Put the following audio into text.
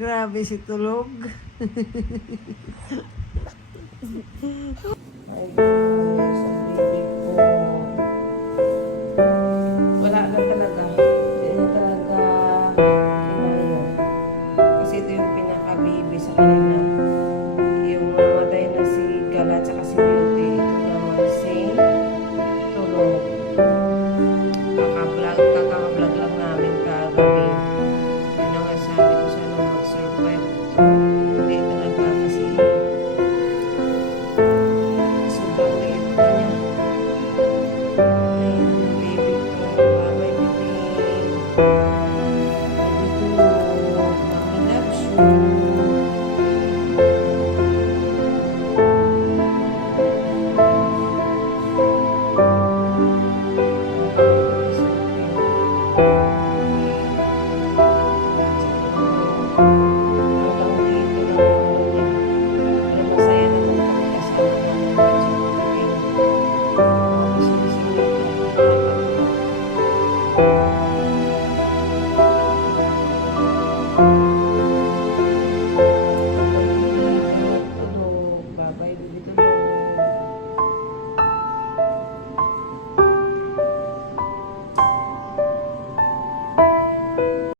Grabe si tulog. Ay, guys, ang baby ko. Wala na talaga. Hindi na talaga kinaya. Kasi ito yung pinaka-baby sa kanila. Yung namatay na si Gala at si Beauty. Ito naman si Tulog. Kaka-vlog lang namin kagabi. Yun ang nga sabi ko sana mag-survive. Hindi talaga kasi sobrang liit na niya. Ayun, baby ko. Bye-bye, baby. Baby Tulog. Mami loves you.